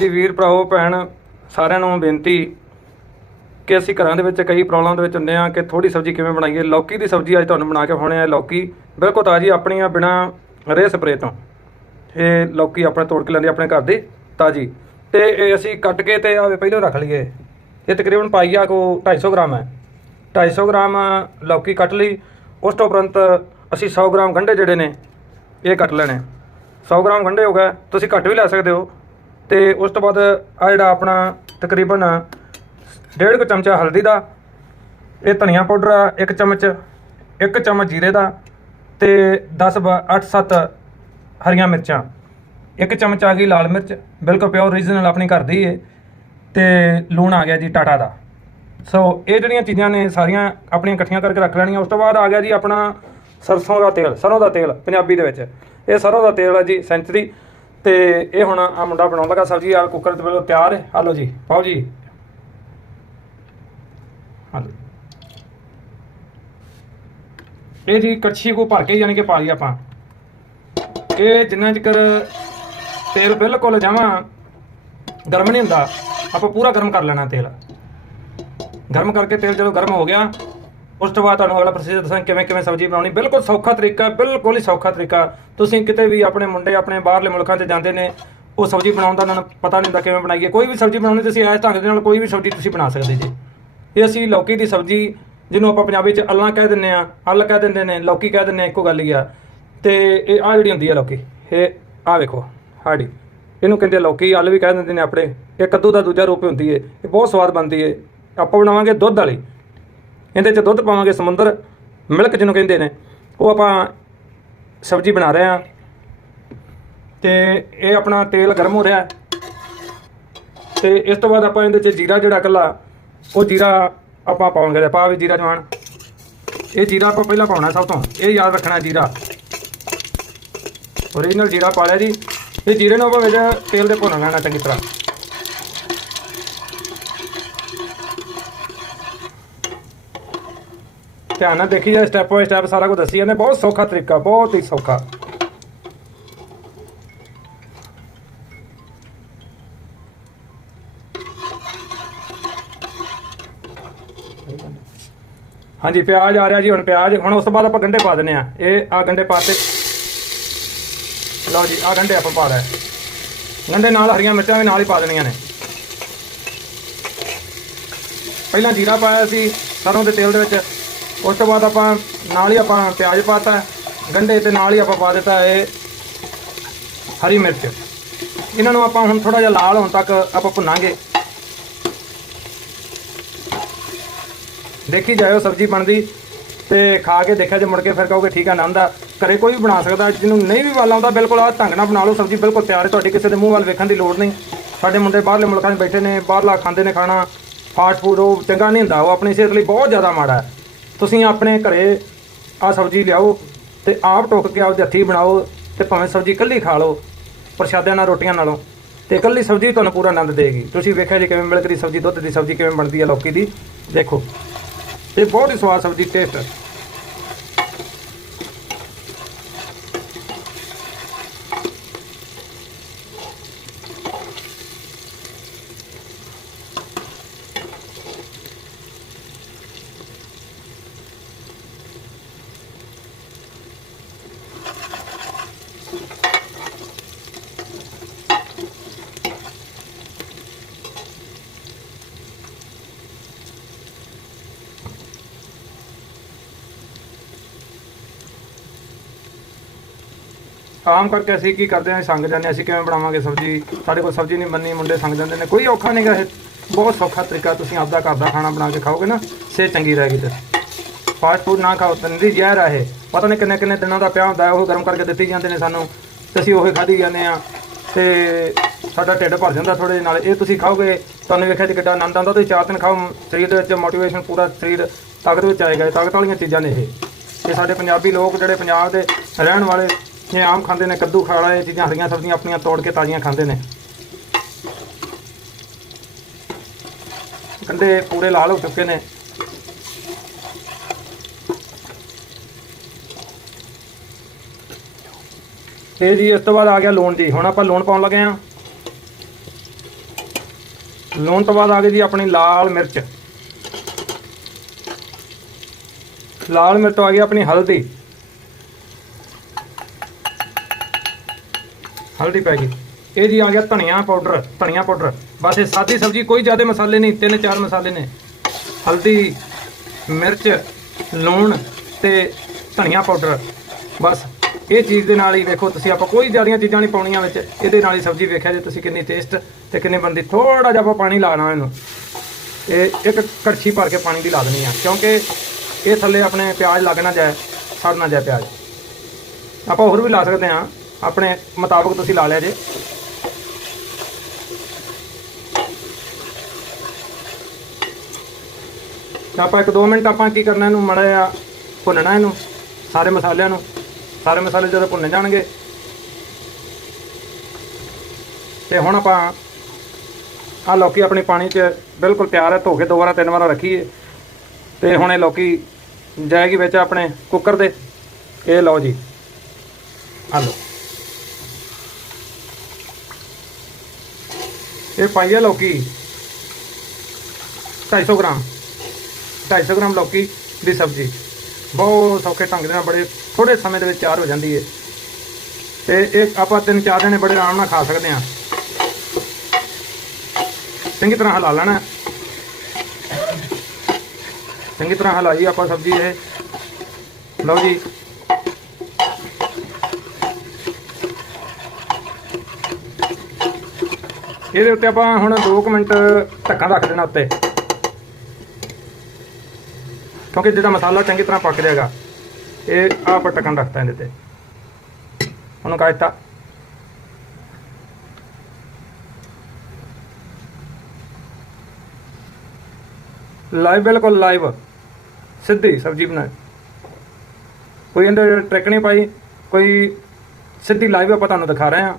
ਜੀ ਵੀਰ ਭਰਾਓ ਭੈਣ, ਸਾਰਿਆਂ ਨੂੰ ਬੇਨਤੀ ਕਿ ਅਸੀਂ ਘਰਾਂ ਦੇ ਵਿੱਚ ਕਈ ਪ੍ਰੋਬਲਮ ਦੇ ਵਿੱਚ ਹੁੰਦੇ ਆ ਕਿ ਥੋੜੀ ਸਬਜ਼ੀ ਕਿਵੇਂ ਬਣਾਈਏ। ਲੌਕੀ ਦੀ ਸਬਜ਼ੀ ਅੱਜ ਤੁਹਾਨੂੰ ਬਣਾ ਕੇ ਖਾਣੇ ਆ, ਲੌਕੀ। ਬਿਲਕੁਲ ਤਾਜ਼ੀ ਆਪਣੀਆਂ ਬਿਨਾ ਰੇ ਸਪਰੇ ਤੋਂ। ਇਹ ਲੌਕੀ ਆਪਣੇ ਤੋੜ ਕੇ ਲੈਂਦੇ ਆਪਣੇ ਘਰ ਦੀ ਤਾਜ਼ੀ। ਤੇ ਇਹ ਅਸੀਂ ਕੱਟ ਕੇ ਤੇ ਆਵੇ ਪਹਿਲਾਂ ਰੱਖ ਲਈਏ। ਇਹ ਤਕਰੀਬਨ ਪਾਈ ਪਾਈਆ ਕੋ 250 ਗ੍ਰਾਮ ਹੈ। 250 ਗ੍ਰਾਮ ਲੌਕੀ ਕੱਟ ਲਈ। ਉਸ ਤੋਂ ਉਪਰੰਤ ਅਸੀਂ 100 ਗ੍ਰਾਮ ਗੰਢੇ ਜਿਹੜੇ ਨੇ, ਇਹ ਕੱਟ ਲੈਣੇ। 100 ਗ੍ਰਾਮ ਗੰਢੇ ਹੋ ਗਏ। ਤੁਸੀਂ ਘੱਟ ਵੀ ਲੈ ਸਕਦੇ ਹੋ। ਤੇ ਉਸ ਤੋਂ ਬਾਅਦ ਆ ਜਿਹੜਾ ਆਪਣਾ ਤਕਰੀਬਨ ਡੇਢ ਕੁ ਚਮਚਾ ਹਲਦੀ ਦਾ, ਇਹ ਧਨੀਆ ਪਾਊਡਰ ਆ, ਇੱਕ ਚਮਚ ਇੱਕ ਚਮਚ ਜੀਰੇ ਦਾ ਤੇ 10 8 7 ਹਰੀਆਂ ਮਿਰਚਾਂ। ਇੱਕ ਚਮਚ ਆ ਗਈ ਲਾਲ ਮਿਰਚ, ਬਿਲਕੁਲ ਪਿਓਰ ਰੀਜਨਲ ਆਪਣੀ ਘਰ ਦੀ ਏ, ਤੇ ਲੂਣ ਆ ਗਿਆ ਜੀ ਟਾਟਾ ਦਾ। ਸੋ ਇਹ ਜਿਹੜੀਆਂ ਚੀਜ਼ਾਂ ਨੇ ਸਾਰੀਆਂ ਆਪਣੀਆਂ ਇਕੱਠੀਆਂ ਕਰਕੇ ਰੱਖ ਲੈਣੀਆਂ। ਉਸ ਤੋਂ ਬਾਅਦ ਆ ਗਿਆ ਜੀ ਆਪਣਾ ਸਰਸੋਂ ਦਾ ਤੇਲ, ਸਰੋਂ ਦਾ ਤੇਲ, ਪੰਜਾਬੀ ਦੇ ਵਿੱਚ। ਇਹ ਸਰੋਂ ਦਾ ਤੇਲ ਆ ਜੀ ਸੈਂਚਰੀ ਤੇ ਇਹ ਹੁਣ ਆ ਮੁੰਡਾ ਬਣਾਉਣ ਲੱਗਾ ਸਬਜ਼ੀ ਆ ਕੁੱਕਰ ਤੇ ਬਿਲਕੁਲ ਤਿਆਰ ਹੈ। ਆ ਜੀ, ਪਾਓ ਜੀ। ਹਾਂ ਇਹ ਜੀ ਕੜਛੀ ਕੋ ਭਰ ਕੇ ਯਾਨੀ ਕਿ ਪਾ ਲਈ ਆਪਾਂ। ਇਹ ਜਿੰਨਾ ਚਿਰ ਤੇਲ ਬਿਲਕੁਲ ਜਮਾਂ ਗਰਮ ਨਹੀਂ ਹੁੰਦਾ, ਆਪਾਂ ਪੂਰਾ ਗਰਮ ਕਰ ਲੈਣਾ ਤੇਲ। ਗਰਮ ਕਰਕੇ ਤੇਲ ਜਦੋਂ ਗਰਮ ਹੋ ਗਿਆ ਉਸ ਤੋਂ ਬਾਅਦ ਤੁਹਾਨੂੰ ਅਗਲਾ ਪ੍ਰੋਸੀਜਰ ਦੱਸਾਂ ਕਿਵੇਂ ਕਿਵੇਂ ਸਬਜ਼ੀ ਬਣਾਉਣੀ। ਬਿਲਕੁਲ ਸੌਖਾ ਤਰੀਕਾ, ਬਿਲਕੁਲ ਹੀ ਸੌਖਾ ਤਰੀਕਾ। ਤੁਸੀਂ ਕਿਤੇ ਵੀ ਆਪਣੇ ਮੁੰਡੇ, ਆਪਣੇ ਬਾਹਰਲੇ ਮੁਲਕਾਂ 'ਚ ਜਾਂਦੇ ਨੇ, ਉਹ ਸਬਜ਼ੀ ਬਣਾਉਣ ਦਾ ਉਹਨਾਂ ਨੂੰ ਪਤਾ ਨਹੀਂ ਹੁੰਦਾ ਕਿਵੇਂ ਬਣਾਈਏ। ਕੋਈ ਵੀ ਸਬਜ਼ੀ ਬਣਾਉਣੀ ਤੁਸੀਂ ਇਸ ਢੰਗ ਦੇ ਨਾਲ ਕੋਈ ਵੀ ਸਬਜ਼ੀ ਤੁਸੀਂ ਬਣਾ ਸਕਦੇ ਜੀ। ਇਹ ਅਸੀਂ ਲੌਕੀ ਦੀ ਸਬਜ਼ੀ, ਜਿਹਨੂੰ ਆਪਾਂ ਪੰਜਾਬੀ 'ਚ ਅੱਲਾਂ ਕਹਿ ਦਿੰਦੇ ਆ ਅੱਲ ਕਹਿ ਦਿੰਦੇ ਨੇ, ਲੌਕੀ ਕਹਿ ਦਿੰਦੇ ਆ ਇੱਕੋ ਗੱਲ ਹੀ ਆ। ਤੇ ਇਹ ਆ ਜਿਹੜੀ ਹੁੰਦੀ ਆ ਲੌਕੀ, ਇਹ ਆ ਵੇਖੋ ਹਾੜੀ ਇਹਨੂੰ ਕਹਿੰਦੇ ਲੌਕੀ, ਅੱਲ ਵੀ ਕਹਿ ਦਿੰਦੇ ਨੇ ਆਪਣੇ। ਇਹ ਕੱਦੂ ਦਾ ਦੂਜਾ ਰੂਪ ਹੁੰਦੀ ਏ। ਇਹ ਬਹੁਤ ਸਵਾਦ ਬਣਦੀ ਏ। ਆਪਾਂ ਬਣਾਵਾਂਗੇ ਦੁੱਧ ਵਾਲੀ। ਇਹਦੇ 'ਚ ਦੁੱਧ ਪਾਵਾਂਗੇ ਸਮੁੰਦਰ, ਮਿਲਕ ਜਿਹਨੂੰ ਕਹਿੰਦੇ ਨੇ, ਉਹ ਆਪਾਂ ਸਬਜ਼ੀ ਬਣਾ ਰਹੇ ਆ ਤੇ ਇਹ ਆਪਣਾ ਤੇਲ ਗਰਮ ਹੋ ਰਿਹਾ ਹੈ। ਤੇ ਇਸ ਤੋਂ ਬਾਅਦ ਆਪਾਂ ਇਹਦੇ 'ਚ ਜੀਰਾ ਜਿਹੜਾ ਇਕੱਲਾ, ਉਹ ਜੀਰਾ ਆਪਾਂ ਪਾਵਾਂਗੇ ਪਾ ਵੀ ਜੀਰਾ ਜਵਾਨ। ਇਹ ਜੀਰਾ ਆਪਾਂ ਪਹਿਲਾਂ ਪਾਉਣਾ ਸਭ ਤੋਂ। ਇਹ ਯਾਦ ਰੱਖਣਾ ਜੀਰਾ। ਓਰੀਜਨਲ ਜੀਰਾ ਪਾ ਲਿਆ ਜੀ। ਇਹ ਜੀਰੇ ਨੂੰ ਆਪਾਂ ਵਿੱਚ ਤੇਲ ਦੇ ਭੁੰਨ ਲੈਣਾ ਚੰਗੀ ਤਰ੍ਹਾਂ। ਧਿਆਨ ਨਾਲ ਦੇਖੀ ਜਾ ਸਟੈਪ ਬਾਏ ਸਟੈਪ ਸਾਰਾ ਕੁਝ ਦੱਸੀ ਜਾਂਦੇ। ਬਹੁਤ ਸੌਖਾ ਤਰੀਕਾ, ਬਹੁਤ ਹੀ ਸੌਖਾ। ਹਾਂਜੀ, ਪਿਆਜ਼ ਆ ਰਿਹਾ ਜੀ, ਹੁਣ ਪਿਆਜ਼। ਹੁਣ ਉਸ ਤੋਂ ਬਾਅਦ ਆਪਾਂ ਗੰਢੇ ਪਾ ਦਿੰਨੇ ਆ ਇਹ ਆ ਗੰਢੇ ਪਾਤੇ। ਲਓ ਜੀ, ਆ ਗੰਢੇ ਆਪਾਂ ਪਾ ਰਹੇ ਗੰਢੇ ਨਾਲ ਹਰੀਆਂ ਮਿਰਚਾਂ ਵੀ ਨਾਲ ਹੀ ਪਾ ਦੇਣੀਆਂ ਨੇ। ਪਹਿਲਾਂ ਜੀਰਾ ਪਾਇਆ ਸੀ, ਸਰੋਂ ਦੇ ਤੇਲ ਦੇ ਵਿੱਚ। ਉਸ ਤੋਂ ਬਾਅਦ ਆਪਾਂ ਨਾਲ ਹੀ ਆਪਾਂ ਪਿਆਜ਼ ਪਾਤਾ ਗੰਢੇ ਤੇ ਨਾਲ ਹੀ ਆਪਾਂ ਪਾ ਦਿੱਤਾ ਇਹ ਹਰੀ ਮਿਰਚ। ਇਹਨਾਂ ਨੂੰ ਆਪਾਂ ਹੁਣ ਥੋੜਾ ਜਿਹਾ ਲਾਲ ਹੋਣ ਤੱਕ ਆਪਾਂ ਭੁੰਨਾਂਗੇ। ਦੇਖੀ ਜਾਇਓ ਸਬਜ਼ੀ ਬਣਦੀ ਤੇ ਖਾ ਕੇ ਦੇਖਿਆ ਜੇ ਮੁੜ ਕੇ ਫਿਰ ਕਹੋਗੇ ਠੀਕ ਆ, ਆਨੰਦ ਆ। ਘਰੇ ਕੋਈ ਵੀ ਬਣਾ ਸਕਦਾ, ਜਿਹਨੂੰ ਨਹੀਂ ਵੀ ਵਾਲ ਆਉਂਦਾ, ਬਿਲਕੁਲ ਆ ਢੰਗ ਨਾਲ ਬਣਾ ਲਓ ਸਬਜ਼ੀ, ਬਿਲਕੁਲ ਤਿਆਰ ਹੈ। ਤੁਹਾਡੀ ਕਿਸੇ ਦੇ ਮੂੰਹ ਵੱਲ ਵੇਖਣ ਦੀ ਲੋੜ ਨਹੀਂ। ਸਾਡੇ ਮੁੰਡੇ ਬਾਹਰਲੇ ਮੁਲਕਾਂ 'ਚ ਬੈਠੇ ਨੇ, ਬਾਹਰਲਾ ਖਾਂਦੇ ਨੇ ਖਾਣਾ ਫਾਸਟ ਫੂਡ ਉਹ ਚੰਗਾ ਨਹੀਂ ਹੁੰਦਾ, ਉਹ ਆਪਣੀ ਸਿਹਤ ਲਈ ਬਹੁਤ ਜ਼ਿਆਦਾ ਮਾੜਾ ਹੈ। ਤੁਸੀਂ ਆਪਣੇ ਘਰੇ ਆ ਸਬਜ਼ੀ ਲਿਆਓ ਤੇ ਆਪ ਟੋਕ ਕੇ ਆਪਦੇ ਹੱਥੀਂ ਬਣਾਓ ਤੇ ਭਾਵੇਂ ਸਬਜ਼ੀ ਇਕੱਲੀ ਖਾ ਲਓ ਪ੍ਰਸ਼ਾਦਿਆਂ ਨਾਲ ਰੋਟੀਆਂ ਨਾਲੋਂ। ਤੇ ਇਕੱਲੀ ਸਬਜ਼ੀ ਤੁਹਾਨੂੰ ਪੂਰਾ ਆਨੰਦ ਦੇਗੀ। ਤੁਸੀਂ ਵੇਖਿਆ ਜੀ ਕਿਵੇਂ ਮਿਲਕ ਦੀ ਸਬਜ਼ੀ, ਦੁੱਧ ਦੀ ਸਬਜ਼ੀ ਕਿਵੇਂ ਬਣਦੀ ਹੈ, ਲੌਕੀ ਦੀ। ਦੇਖੋ, ਇਹ ਬਹੁਤ ਹੀ ਸਵਾਦ ਸਬਜ਼ੀ ਟੇਸਟ ਆਮ ਕਰਕੇ ਅਸੀਂ ਕੀ ਕਰਦੇ ਹਾਂ ਸੰਗ ਜਾਂਦੇ ਹਾਂ, ਅਸੀਂ ਕਿਵੇਂ ਬਣਾਵਾਂਗੇ ਸਬਜ਼ੀ? ਸਾਡੇ ਕੋਲ ਸਬਜ਼ੀ ਨਹੀਂ ਬੰਨੀ ਮੁੰਡੇ ਸੰਗ ਜਾਂਦੇ ਨੇ। ਕੋਈ ਔਖਾ ਨਹੀਂਗਾ ਇਹ। ਬਹੁਤ ਸੌਖਾ ਤਰੀਕਾ ਤੁਸੀਂ ਆਪਦਾ ਘਰ ਦਾ ਖਾਣਾ ਬਣਾ ਕੇ ਖਾਓਗੇ ਨਾ ਸਿਹਤ ਚੰਗੀ ਰਹੇਗੀ ਤੇ। ਫਾਸਟ ਫੂਡ ਨਾ ਖਾਓ ਤੰਦੀ ਜ਼ਹਿਰ ਆ ਇਹ। ਪਤਾ ਨਹੀਂ ਕਿੰਨੇ ਕਿੰਨੇ ਦਿਨਾਂ ਦਾ ਪਿਆ ਹੁੰਦਾ ਹੈ, ਉਹ ਗਰਮ ਕਰਕੇ ਦਿੱਤੀ ਜਾਂਦੇ ਨੇ ਸਾਨੂੰ। ਤੇ ਅਸੀਂ ਉਹੀ ਖਾਧੀ ਜਾਂਦੇ ਆ ਤੇ ਸਾਡਾ ਢਿੱਡ ਭਰ ਜਾਂਦਾ ਥੋੜੇ ਜਿਹੇ ਨਾਲ। ਇਹ ਤੁਸੀਂ ਖਾਓਗੇ ਤੁਹਾਨੂੰ ਵੇਖਿਆ ਜੀ ਕਿੱਡਾ ਆਨੰਦ ਆਉਂਦਾ। ਤੁਸੀਂ ਚਾਰ ਦਿਨ ਖਾਓ ਸਰੀਰ ਦੇ ਵਿੱਚ ਮੋਟੀਵੇਸ਼ਨ ਪੂਰਾ ਸਰੀਰ ਤਾਕਤ ਵਿੱਚ ਆਏਗਾ। ਇਹ ਤਾਕਤ ਵਾਲੀਆਂ ਚੀਜ਼ਾਂ ਨੇ ਇਹ। ਤੇ ਸਾਡੇ ਪੰਜਾਬੀ ਲੋਕ ਜਿਹੜੇ ਪੰਜਾਬ ਦੇ ਰਹਿਣ ਵਾਲੇ ਇਹ ਆਮ ਖਾਂਦੇ ਨੇ, ਕੱਦੂ ਖਾਲਾ ਇਹ ਚੀਜ਼ਾਂ ਹਰੀਆਂ ਸਬਜ਼ੀਆਂ ਆਪਣੀਆਂ ਤੋੜ ਕੇ ਤਾਜ਼ੀਆਂ ਖਾਂਦੇ ਨੇ। ਕੰਡੇ ਪੂਰੇ ਲਾਲ ਹੋ ਚੁੱਕੇ ਨੇ। ਇਹ ਜੀ, ਇਸ ਤੋਂ ਬਾਅਦ ਆ ਗਿਆ ਲੂਣ ਜੀ। ਹੁਣ ਆਪਾਂ ਲੂਣ ਪਾਉਣ ਲੱਗੇ ਆ ਲੂਣ ਤੋਂ ਬਾਅਦ ਆ ਗਈ ਜੀ ਆਪਣੀ ਲਾਲ ਮਿਰਚ। ਲਾਲ ਮਿਰਚ ਆ ਗਈ ਆਪਣੀ ਹਲਦੀ। ਹਲਦੀ ਪੈ ਗਈ। ਇਹ ਜੀ ਆ ਗਿਆ ਧਨੀਆ ਪਾਊਡਰ ਧਨੀਆ ਪਾਊਡਰ ਬਸ ਇਹ ਸਾਦੀ ਸਬਜ਼ੀ, ਕੋਈ ਜ਼ਿਆਦਾ ਮਸਾਲੇ ਨਹੀਂ, ਤਿੰਨ ਚਾਰ ਮਸਾਲੇ ਨੇ। ਹਲਦੀ, ਮਿਰਚ, ਲੂਣ ਤੇ ਧਨੀਆ ਪਾਊਡਰ ਬਸ ਇਹ ਚੀਜ਼ ਦੇ ਨਾਲ ਹੀ ਵੇਖੋ ਤੁਸੀਂ, ਆਪਾਂ ਕੋਈ ਜ਼ਿਆਦੀਆਂ ਚੀਜ਼ਾਂ ਨਹੀਂ ਪਾਉਣੀਆਂ ਵਿੱਚ। ਇਹਦੇ ਨਾਲ ਹੀ ਸਬਜ਼ੀ ਵੇਖਿਆ ਜੇ ਤੁਸੀਂ ਕਿੰਨੀ ਟੇਸਟ ਤੇ ਕਿੰਨੀ ਬੰਦੀ ਥੋੜਾ ਜਿਹਾ ਆਪਾਂ ਪਾਣੀ ਲਾਣਾ ਇਹਨੂੰ। ਇਹ ਇੱਕ ਕੜਛੀ ਭਰ ਕੇ ਪਾਣੀ ਦੀ ਲਾ ਦੇਣੀ ਆ, ਕਿਉਂਕਿ ਇਹ ਥੱਲੇ ਆਪਣੇ ਪਿਆਜ਼ ਲੱਗਣਾ ਜਾਏ, ਸੜ ਨਾ ਜਾਏ ਪਿਆਜ਼। ਆਪਾਂ ਹੋਰ ਵੀ ਲਾ ਸਕਦੇ ਹਾਂ। ਆਪਣੇ ਮੁਤਾਬਕ ਤੁਸੀਂ ਲਾ ਲਿਆ ਜੇ। ਆਪਾਂ ਇੱਕ 2 ਮਿੰਟ ਆਪਾਂ ਕੀ ਕਰਨਾ ਇਹਨੂੰ, ਮੜਾ ਜਿਹਾ ਭੁੰਨਣਾ ਇਹਨੂੰ, ਸਾਰੇ ਮਸਾਲਿਆਂ ਨੂੰ। ਸਾਰੇ ਮਸਾਲੇ ਜਦੋਂ ਭੁੰਨ ਜਾਣਗੇ। ਤੇ ਹੁਣ ਆਪਾਂ ਆ ਲੌਕੀ ਆਪਣੀ ਪਾਣੀ 'ਚ ਬਿਲਕੁਲ ਤਿਆਰ ਹੈ, ਧੋ ਕੇ ਦੋ ਵਾਰਾਂ, ਤਿੰਨ ਵਾਰਾਂ ਰੱਖੀਏ। ਤੇ ਹੁਣ ਇਹ ਲੌਕੀ ਜਾਏਗੀ ਵਿੱਚ ਆਪਣੇ ਕੁੱਕਰ ਦੇ ਇਹ ਲਓ ਜੀ। ਆ ਲਓ। ਇਹ ਪਾਈ ਹੈ ਲੌਕੀ। 250 ਗ੍ਰਾਮ। 250 ਗ੍ਰਾਮ ਲੌਕੀ ਦੀ ਸਬਜ਼ੀ। ਬਹੁਤ ਸੌਖੇ ਢੰਗ ਦੇ ਨਾਲ ਬੜੇ ਥੋੜੇ ਸਮੇਂ ਦੇ ਵਿੱਚ ਤਿਆਰ ਹੋ ਜਾਂਦੀ ਹੈ ਤੇ ਇਹ ਆਪਾਂ ਤਿੰਨ ਚਾਰ ਜਣੇ ਬੜੇ ਆਰਾਮ ਨਾਲ ਖਾ ਸਕਦੇ ਹਾਂ। ਚੰਗੀ ਤਰ੍ਹਾਂ ਹਿਲਾ ਲੈਣਾ। ਚੰਗੀ ਤਰ੍ਹਾਂ ਹਿਲਾਈ ਆਪਾਂ ਸਬਜ਼ੀ ਇਹ। ਲਓ ਜੀ। ਇਹਦੇ ਉੱਤੇ ਆਪਾਂ ਹੁਣ 2 ਮਿੰਟ ਢੱਕਣ ਰੱਖ ਦੇਣਾ ਉੱਤੇ। ਕਿਉਂਕਿ ਜਿਹੜਾ ਮਸਾਲਾ ਚੰਗੀ ਤਰ੍ਹਾਂ ਪੱਕ ਜਾਏਗਾ, ਇਹ ਆਪ ਢੱਕਣ ਰੱਖਤਾ ਇਹਦੇ ਤੇ ਉਹਨੂੰ ਕਹਿ ਦਿੱਤਾ? ਲਾਈਵ, ਬਿਲਕੁਲ ਲਾਈਵ। ਸਿੱਧੀ ਸਬਜ਼ੀ ਬਣਾਈ। ਕੋਈ ਇਹਦੇ ਟ੍ਰਿਕ ਨਹੀਂ ਪਾਈ, ਕੋਈ ਸਿੱਧੀ ਲਾਈਵ ਆਪਾਂ ਤੁਹਾਨੂੰ ਦਿਖਾ ਰਹੇ ਹਾਂ।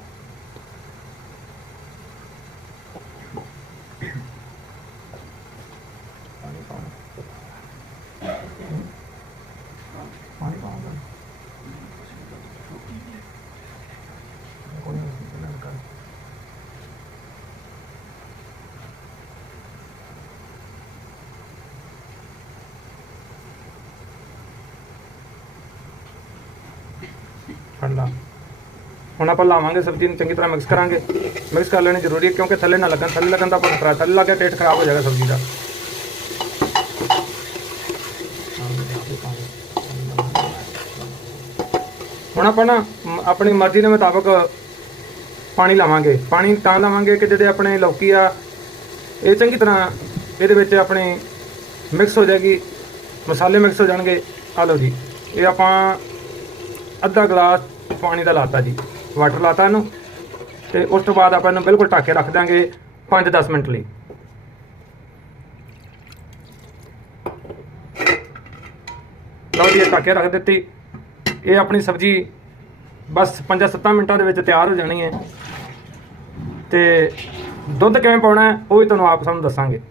ਹੁਣ ਆਪਾਂ ਲਾਵਾਂਗੇ ਸਬਜ਼ੀ ਨੂੰ ਚੰਗੀ ਤਰ੍ਹਾਂ ਮਿਕਸ ਕਰਾਂਗੇ। ਮਿਕਸ ਕਰ ਲੈਣੀ ਜ਼ਰੂਰੀ ਹੈ ਕਿਉਂਕਿ ਥੱਲੇ ਨਾ ਲੱਗਣ, ਥੱਲੇ ਲੱਗਣ ਦਾ ਆਪਾਂ ਖਤਰਾ ਥੱਲੇ ਲੱਗ ਗਿਆ ਟੇਸਟ ਖਰਾਬ ਹੋ ਜਾਏਗਾ ਸਬਜ਼ੀ ਦਾ। ਹੁਣ ਆਪਾਂ ਨਾ ਆਪਣੀ ਮਰਜ਼ੀ ਦੇ ਮੁਤਾਬਕ ਪਾਣੀ ਲਾਵਾਂਗੇ। ਪਾਣੀ ਤਾਂ ਲਾਵਾਂਗੇ ਕਿ ਜਿਹੜੇ ਆਪਣੇ ਲੌਕੀ ਆ, ਇਹ ਚੰਗੀ ਤਰ੍ਹਾਂ ਇਹਦੇ ਵਿੱਚ ਆਪਣੇ ਮਿਕਸ ਹੋ ਜਾਏਗੀ। ਮਸਾਲੇ ਮਿਕਸ ਹੋ ਜਾਣਗੇ। ਆ ਲਓ ਜੀ, ਇਹ ਆਪਾਂ ਅੱਧਾ ਗਲਾਸ ਪਾਣੀ ਦਾ ਲਾਤਾ ਜੀ। ਵਾਟਰ ਲਾਤਾ ਇਹਨੂੰ ਤੇ ਉਸ ਤੋਂ ਬਾਅਦ ਆਪਾਂ ਇਹਨੂੰ ਬਿਲਕੁਲ ਢੱਕ ਕੇ ਰੱਖ ਦਾਂਗੇ 5-10 ਮਿੰਟ ਲਈ। ਲਓ ਜੀ ਢੱਕ ਕੇ ਰੱਖ ਦਿੱਤੀ। ਇਹ ਆਪਣੀ ਸਬਜ਼ੀ ਬਸ 5-7 ਮਿੰਟਾਂ ਦੇ ਵਿੱਚ ਤਿਆਰ ਹੋ ਜਾਣੀ ਹੈ। ਤੇ ਦੁੱਧ ਕਿਵੇਂ ਪਾਉਣਾ ਉਹ ਵੀ ਤੁਹਾਨੂੰ ਆਪ ਸਾਨੂੰ ਦੱਸਾਂਗੇ।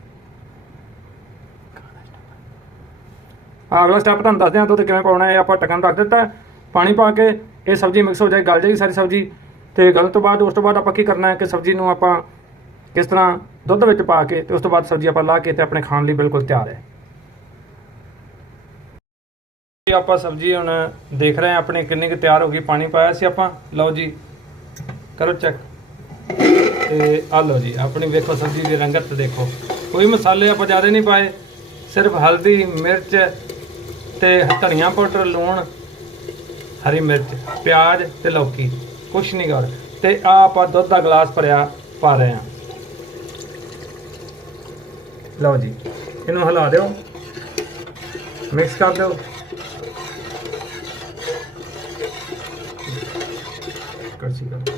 ਅਗਲਾ ਸਟੈਪ ਤੁਹਾਨੂੰ ਦੱਸਦੇ ਹਾਂ ਦੁੱਧ ਕਿਵੇਂ ਪਾਉਣਾ ਹੈ, ਇਹ ਆਪਾਂ ਟਕਨ ਰੱਖ ਦਿੱਤਾ। ਪਾਣੀ ਪਾ ਕੇ ਇਹ ਸਬਜ਼ੀ ਮਿਕਸ ਹੋ ਜਾਏ, ਗਲ ਜਾਏਗੀ ਸਾਰੀ ਸਬਜ਼ੀ ਤੇ ਗਲਣ ਤੋਂ ਬਾਅਦ, ਉਸ ਤੋਂ ਬਾਅਦ ਆਪਾਂ ਕੀ ਕਰਨਾ ਹੈ ਕਿ ਸਬਜ਼ੀ ਨੂੰ ਆਪਾਂ ਕਿਸ ਤਰ੍ਹਾਂ ਦੁੱਧ ਵਿੱਚ ਪਾ ਕੇ ਤੇ ਉਸ ਤੋਂ ਬਾਅਦ ਸਬਜ਼ੀ ਆਪਾਂ ਲਾ ਕੇ ਤੇ ਆਪਣੇ ਖਾਣ ਲਈ ਬਿਲਕੁਲ ਤਿਆਰ ਹੈ। ਜੀ, ਆਪਾਂ ਸਬਜ਼ੀ ਹੁਣ ਦੇਖ ਰਹੇ ਹਾਂ, ਆਪਣੀ ਕਿੰਨੀ ਕੁ ਤਿਆਰ ਹੋ ਗਈ, ਪਾਣੀ ਪਾਇਆ ਸੀ ਆਪਾਂ। ਲਓ ਜੀ, ਕਰੋ ਚੈੱਕ ਤੇ ਆ ਲਓ ਜੀ, ਆਪਣੀ ਵੇਖੋ ਸਬਜ਼ੀ ਦੀ ਰੰਗਤ ਦੇਖੋ। ਕੋਈ ਮਸਾਲੇ ਆਪਾਂ ਜ਼ਿਆਦਾ ਨਹੀਂ ਪਾਏ, ਸਿਰਫ ਹਲਦੀ, ਮਿਰਚ ਤੇ ਧਨੀਆ ਪਾਊਡਰ ਲੂਣ ਹਰੀ ਮਿਰਚ, ਪਿਆਜ਼ ਤੇ ਲੌਕੀ, ਕੁਛ ਨਹੀਂ ਕਰ ਤੇ ਆ ਆਪਾਂ ਦੁੱਧ ਦਾ ਗਲਾਸ ਭਰਿਆ, ਪਾ ਰਹੇ ਹਾਂ। ਲਓ ਜੀ, ਇਹਨੂੰ ਹਿਲਾ ਦਿਓ। ਮਿਕਸ ਕਰ ਦਿਓ। ਕਰਸੀ ਕਰ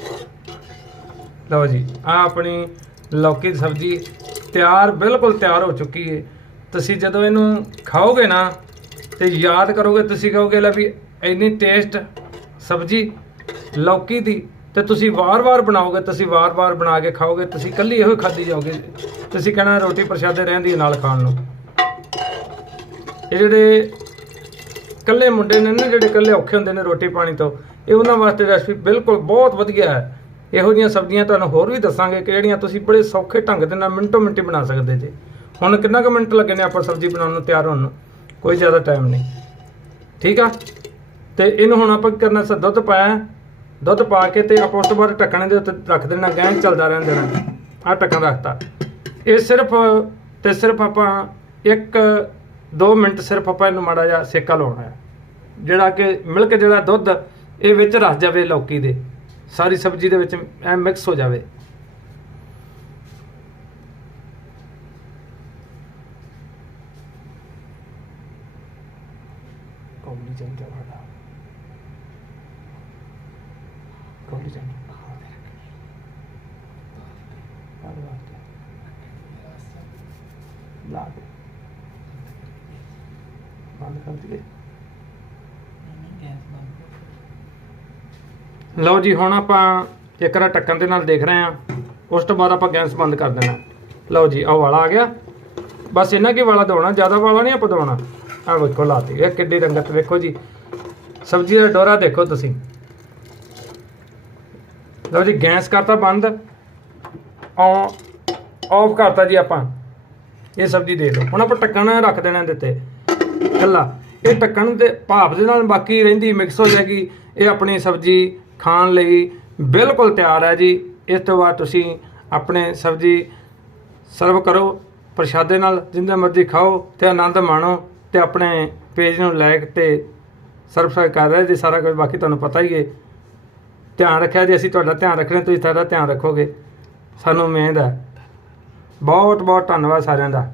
ਲਓ ਜੀ ਆ ਆਪਣੀ ਲੌਕੀ ਦੀ ਸਬਜ਼ੀ ਤਿਆਰ, ਬਿਲਕੁਲ ਤਿਆਰ ਹੋ ਚੁੱਕੀ ਹੈ ਤੁਸੀਂ ਜਦੋਂ ਇਹਨੂੰ ਖਾਓਗੇ ਨਾ, ਤੇ ਯਾਦ ਕਰੋਗੇ, ਤੁਸੀਂ ਕਹੋਗੇ ਲੈ ਵੀ ਇੰਨੀ ਟੇਸਟ ਸਬਜ਼ੀ ਲੌਕੀ ਦੀ ਤੇ ਤੁਸੀਂ ਵਾਰ-ਵਾਰ ਬਣਾਓਗੇ, ਤੁਸੀਂ ਵਾਰ-ਵਾਰ ਬਣਾ ਕੇ ਖਾਓਗੇ, ਤੁਸੀਂ ਕੱਲੀ ਇਹੋ ਹੀ ਖਾਦੀ ਜਾਓਗੇ। ਤੁਸੀਂ ਕਹਿਣਾ ਰੋਟੀ ਪ੍ਰਸ਼ਾਦੇ ਰਹਿੰਦੀ ਹੈ ਨਾਲ ਖਾਣ ਨੂੰ। ਇਹ ਜਿਹੜੇ ਕੱਲੇ ਮੁੰਡੇ ਨੇ ਨਾ, ਜਿਹੜੇ ਕੱਲੇ ਔਖੇ ਹੁੰਦੇ ਨੇ ਰੋਟੀ ਪਾਣੀ ਤੋਂ, ਇਹ ਉਹਨਾਂ ਵਾਸਤੇ ਰੈਸਪੀ ਬਿਲਕੁਲ ਬਹੁਤ ਵਧੀਆ ਹੈ। ਇਹੋ ਜਿਹੀਆਂ ਸਬਜ਼ੀਆਂ ਤੁਹਾਨੂੰ ਹੋਰ ਵੀ ਦੱਸਾਂਗੇ ਕਿ ਜਿਹੜੀਆਂ ਤੁਸੀਂ ਬੜੇ ਸੌਖੇ ਢੰਗ ਦੇ ਨਾਲ ਮਿੰਟੋ ਮਿੰਟੀ ਬਣਾ ਸਕਦੇ ਜੇ। ਹੁਣ ਕਿੰਨਾ ਕੁ ਮਿੰਟ ਲੱਗੇ ਨੇ ਆਪਾਂ ਸਬਜ਼ੀ ਬਣਾਉਣ ਨੂੰ, ਤਿਆਰ ਹੋਣ ਨੂੰ? ਕੋਈ ਜ਼ਿਆਦਾ ਟਾਈਮ ਨਹੀਂ। ਠੀਕ ਆ? ਤੇ ਇਹਨੂੰ ਹੁਣ ਆਪਾਂ ਕਰਨਾ ਸਾ ਦੁੱਧ ਪਾਇਆ, ਦੁੱਧ ਪਾ ਕੇ ਤੇ ਆਪਾਂ ਉਸ ਤੋਂ ਬਾਅਦ ਢੱਕਣ ਦੇ ਉੱਤੇ ਰੱਖ ਦੇਣਾ ਗੈਸ ਚੱਲਦਾ ਰਹਿਣ ਦੇਣਾ ਆਹ ਢੱਕਣ ਰੱਖਤਾ। ਇਹ ਸਿਰਫ ਤੇ ਸਿਰਫ ਆਪਾਂ ਇੱਕ 2 ਮਿੰਟ ਸਿਰਫ ਆਪਾਂ ਇਹਨੂੰ ਮਾੜਾ ਜਿਹਾ ਸੇਕਾ ਲਾਉਣਾ ਹੈ। ਜਿਹੜਾ ਕਿ ਮਿਲਕ ਜਿਹੜਾ ਦੁੱਧ ਇਹ ਵਿੱਚ ਰਸ ਜਾਵੇ ਲੌਕੀ ਦੇ। ਸਾਰੀ ਸਬਜ਼ੀ ਦੇ ਵਿੱਚ ਐ ਮਿਕਸ ਹੋ ਜਾਵੇ ਕੌਲੀ ਜਾਂਦਾ ਵਾਲਾ ਕੌਲੀ ਜਾਂਦਾ ਲਾ ਦੇ ਬੰਦ ਕਰ ਦਈਏ। ਲਓ ਜੀ, ਹੁਣ ਆਪਾਂ ਇੱਕ ਰਾ ਟੱਕਣ ਦੇ ਨਾਲ ਦੇਖ ਰਹੇ ਹਾਂ। ਉਸ ਤੋਂ ਬਾਅਦ ਆਪਾਂ ਗੈਸ ਬੰਦ ਕਰ ਦੇਣਾ। ਲਓ ਜੀ, ਆਹ ਵਾਲਾ ਆ ਗਿਆ। ਬਸ ਇਹਨਾਂ ਕੀ ਵਾਲਾ ਦਵਾਉਣਾ ਜ਼ਿਆਦਾ ਵਾਲਾ ਨਹੀਂ ਆਪਾਂ ਦਵਾਉਣਾ ਆਹ ਵੇਖੋ ਲਾਤੀ ਇਹ ਕਿੱਡੀ ਰੰਗਤ ਵੇਖੋ ਜੀ। ਸਬਜ਼ੀ ਦਾ ਡੋਰਾ ਦੇਖੋ ਤੁਸੀਂ। ਲਓ ਜੀ, ਗੈਸ ਕਰਤਾ ਬੰਦ। ਆਫ ਕਰਤਾ ਜੀ ਆਪਾਂ। ਇਹ ਸਬਜ਼ੀ ਦੇ ਲਓ ਹੁਣ ਆਪਾਂ ਢੱਕਣ ਰੱਖ ਦੇਣਾ ਦਿੱਤੇ ਤੇ। ਕੱਲਾ ਇਹ ਢੱਕਣ ਦੇ ਭਾਪ ਦੇ ਨਾਲ ਬਾਕੀ ਰਹਿੰਦੀ ਮਿਕਸ ਹੋ ਜਾਏਗੀ। ਇਹ ਆਪਣੀ ਸਬਜ਼ੀ ਖਾਣ ਲਈ ਬਿਲਕੁਲ ਤਿਆਰ ਹੈ ਜੀ। ਇਸ ਤੋਂ ਬਾਅਦ ਤੁਸੀਂ ਆਪਣੇ ਸਬਜ਼ੀ ਸਰਵ ਕਰੋ, ਪ੍ਰਸ਼ਾਦੇ ਨਾਲ ਜਿੰਦਾ ਮਰਜ਼ੀ ਖਾਓ ਤੇ ਆਨੰਦ ਮਾਣੋ ਤੇ ਆਪਣੇ ਪੇਜ ਨੂੰ ਲਾਈਕ ਤੇ ਸਬਸਕ੍ਰਾਈਬ ਕਰ ਰਹੇ ਜੀ। ਸਾਰਾ ਕੁਝ ਬਾਕੀ ਤੁਹਾਨੂੰ ਪਤਾ ਹੀ ਹੈ। ਧਿਆਨ ਰੱਖਿਆ ਜੀ, ਅਸੀਂ ਤੁਹਾਡਾ ਧਿਆਨ ਰੱਖਣਾ, ਤੁਸੀਂ ਸਾਡਾ ਧਿਆਨ ਰੱਖੋਗੇ। ਸਾਨੂੰ ਉਮੀਦ ਹੈ। ਬਹੁਤ ਬਹੁਤ ਧੰਨਵਾਦ ਸਾਰਿਆਂ ਦਾ।